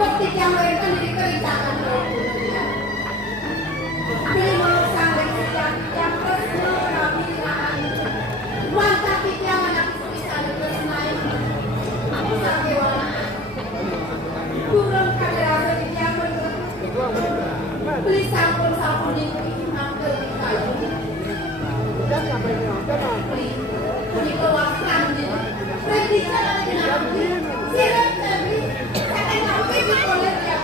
Bukti yang lain kan jadi kerjakan Beli mau sampai sejak yang resmi rapilaan Wanta yang anak bisa dipersemain Aku sampai walaan Kurang kaderasa yang beli sampun di kuimak kayu Beli kewasan gitu Prediksi lagi nanti Sirat tapi Saya nggak pergi oleh dia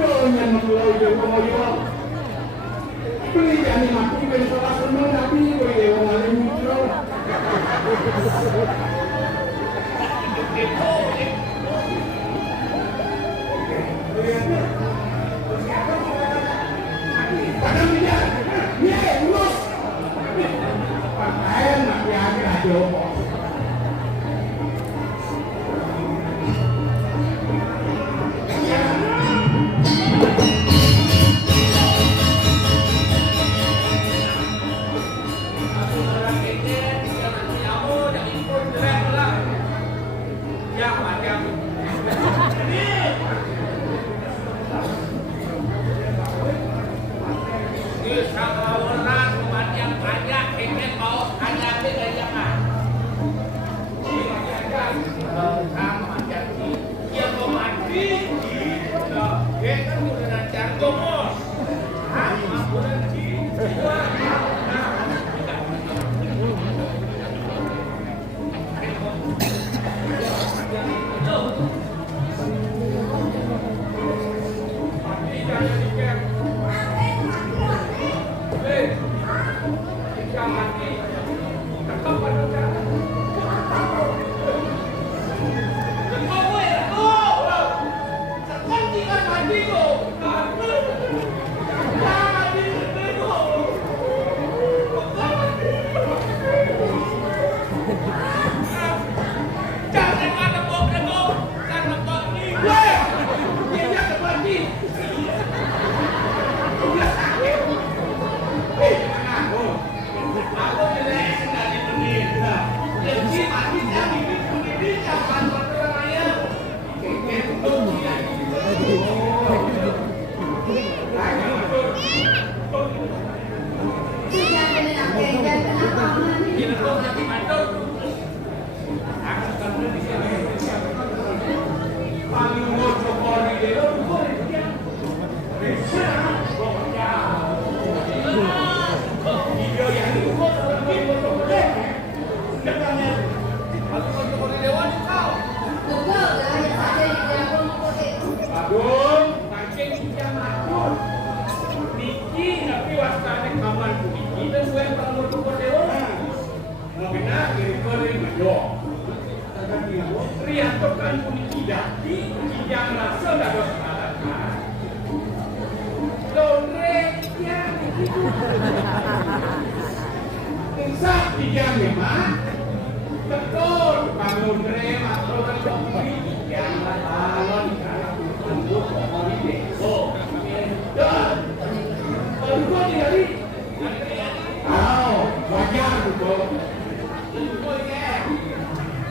Jangan mulai dewa-dewa. Beli ani mati ben salah seneng tapi kowe dewa ngale muncul. Kadang dia, urus. Pakaian nak piagam aja.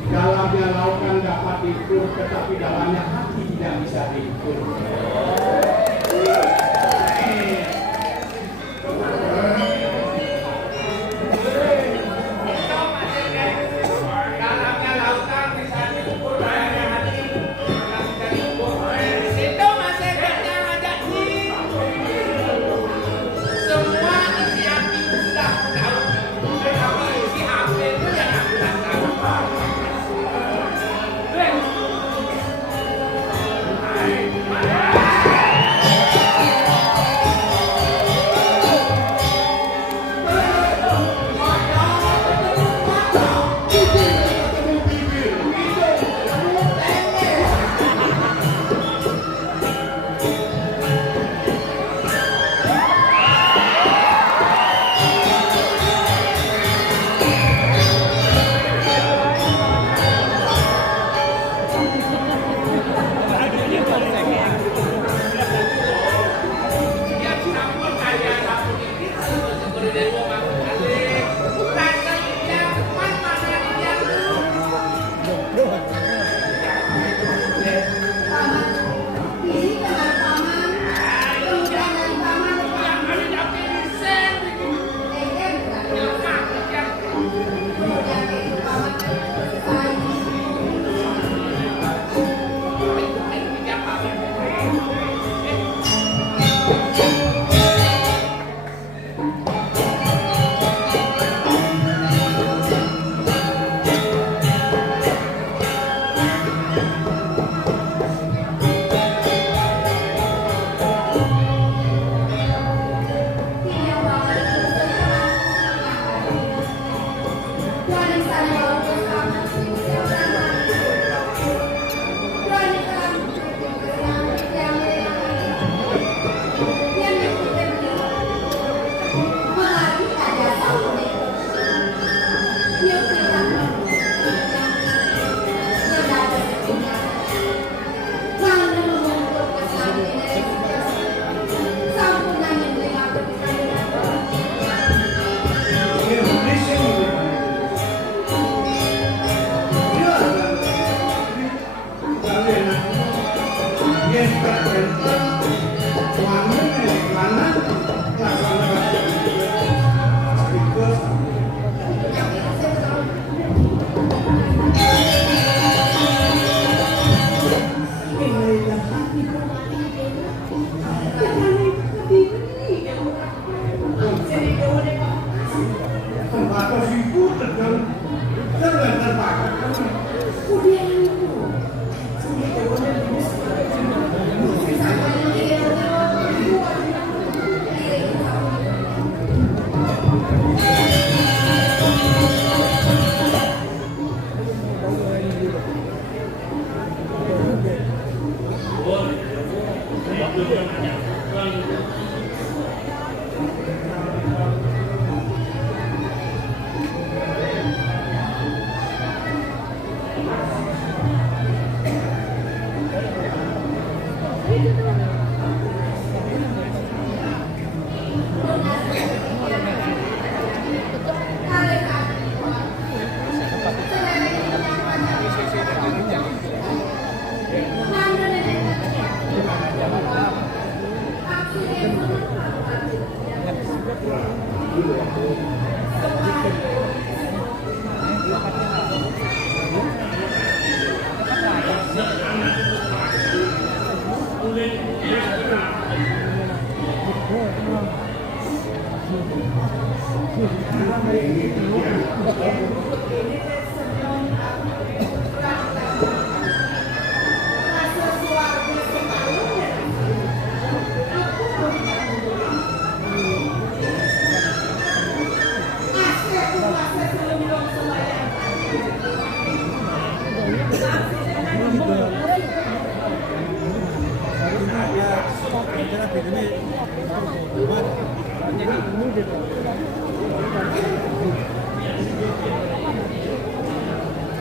Dalamnya lautan dapat diukur, tetapi dalamnya hati tidak bisa diukur.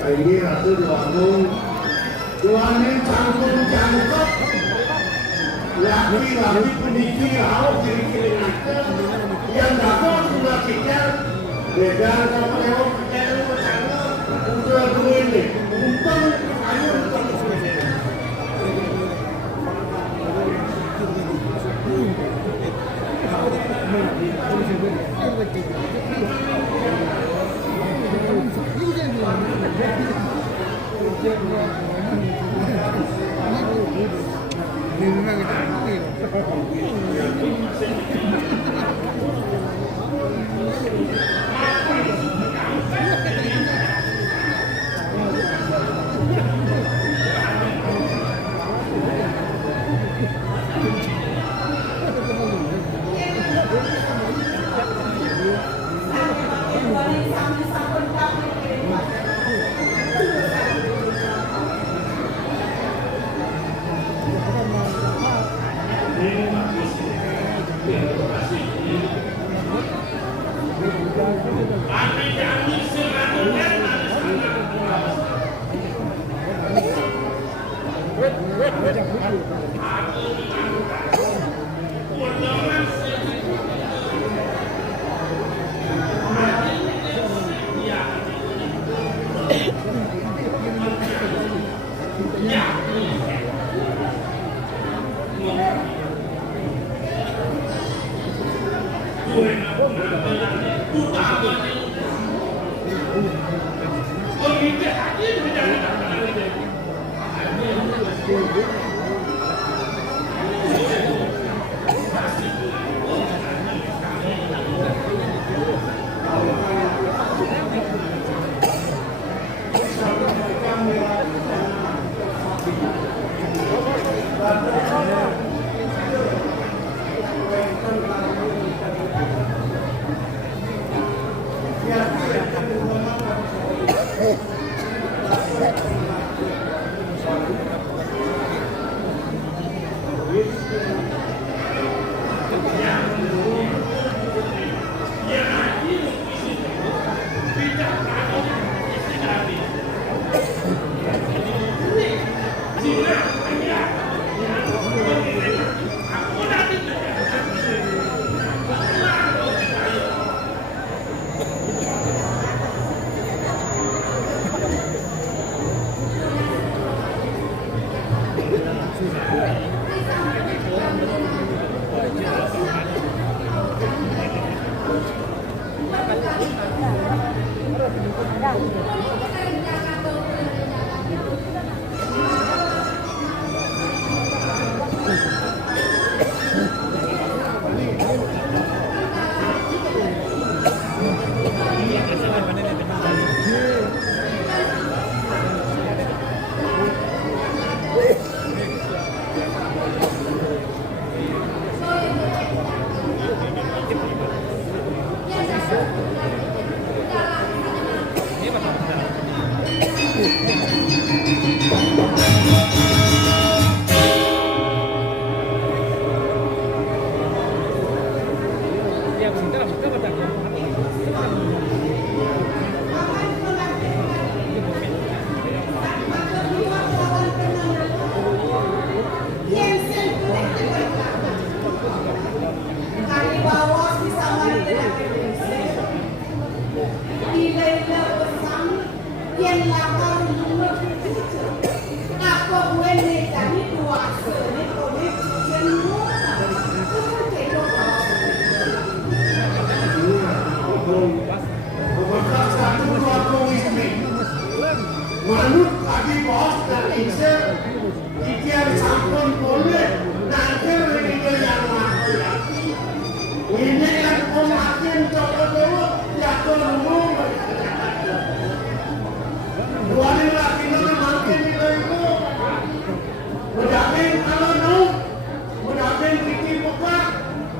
Ini ratu doamu, doanya cangkep, laki-laki peniki harus kiri-kiri aja, yang dapat sudah kita beda sama lewat kecil macamnya, udah dulu ini, untung ayo Manut lagi bos dan Indonesia, ikan sampun boleh nanti mereka yang mati. Ini yang pemakin coba dulu jatuh rumah. Dua ini lagi nanti makin itu. Mendapin kalau nu, mendapin bikin buka,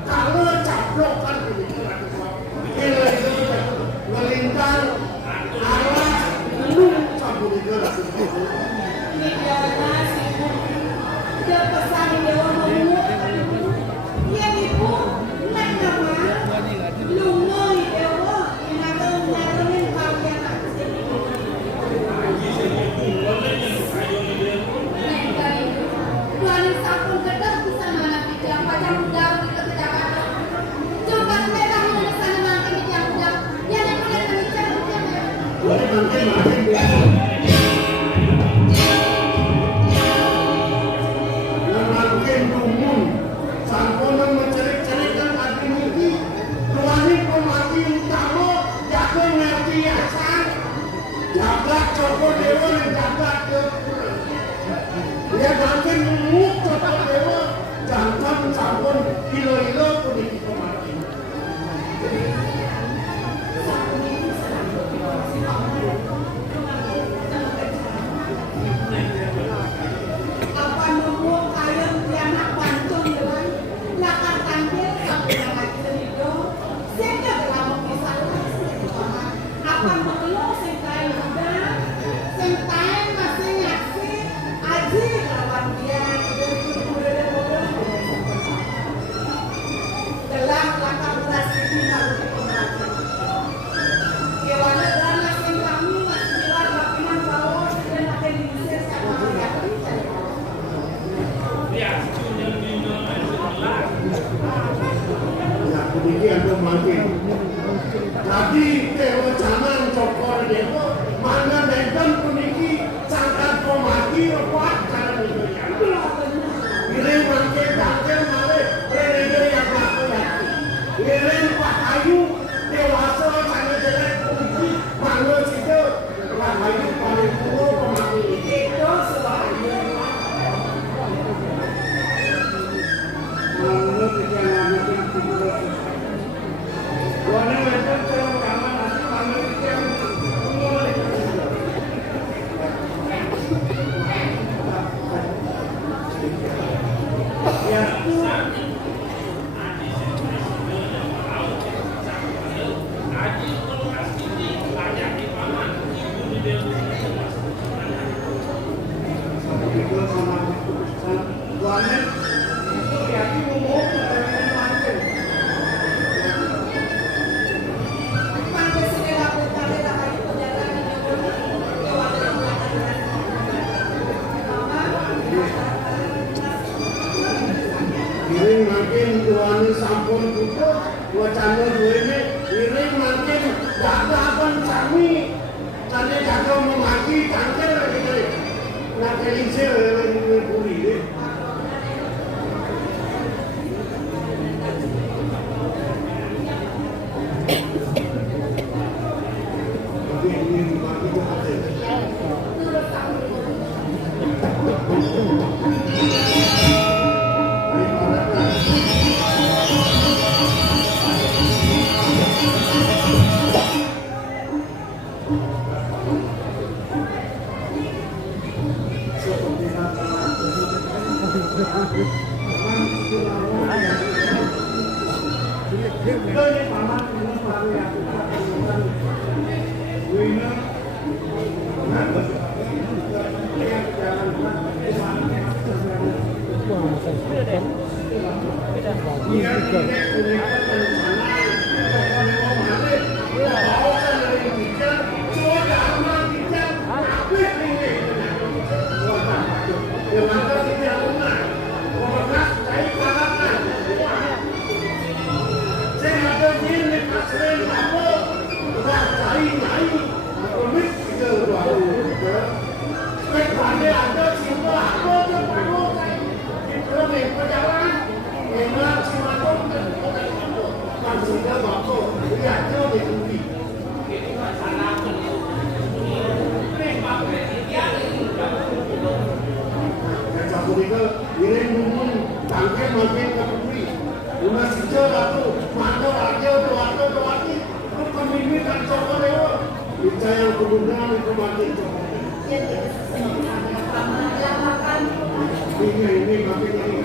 kalau caplok kan begitu. Ini itu melintang arah lu campur itu lah. Dia pesan dewa mau dia ibu nak nama lu ngoi dewa ngaruhin kalian Tuhan sampun kedap bisa mana bijak pajak udang kita ke Jakarta coba mereka di sana makin bijak udang yang mulai bijak Boleh makin Joko Dewa yang jabat dia makin menguk Joko Dewa jangan sampun kilo-kilo pun itu mati apa nunggu kalian anak pancung dengan lakar tampil sampai dengan itu sehingga dalam kisah apa mengeluh sehingga Sentai masih nyaksi aji lawan dia dalam langkah beras ini lalu dikomati kewana dan nasi kami masih diluar lapinan bawah dan ada di Indonesia sama ya demikian tuh makin tadi tewa zaman cokor dewa mana nonton puniki sangat komati kuat cara itu ya. Ini makin tampil malah renegeri yang aku yakin. Ini Pak Ayu dewasa sangat jelek puniki mana situ Pak Ayu paling tua pemati itu sebabnya. Mana kejangan itu tidak. Warna nonton kalau kamu nanti mana yang makin tuan sampun tutup, wacana duene, ini makin jaga pun kami, jadi jaga memaki tangkel lagi, nak kelinci lagi puri. mampir ke bumi. Una sejauh aku, mata raja tu hati. Aku pemimpin dan cokor lewat. Percaya kemudian itu mati cokor. Jadi, sama-sama, makan. Ini mampir ini.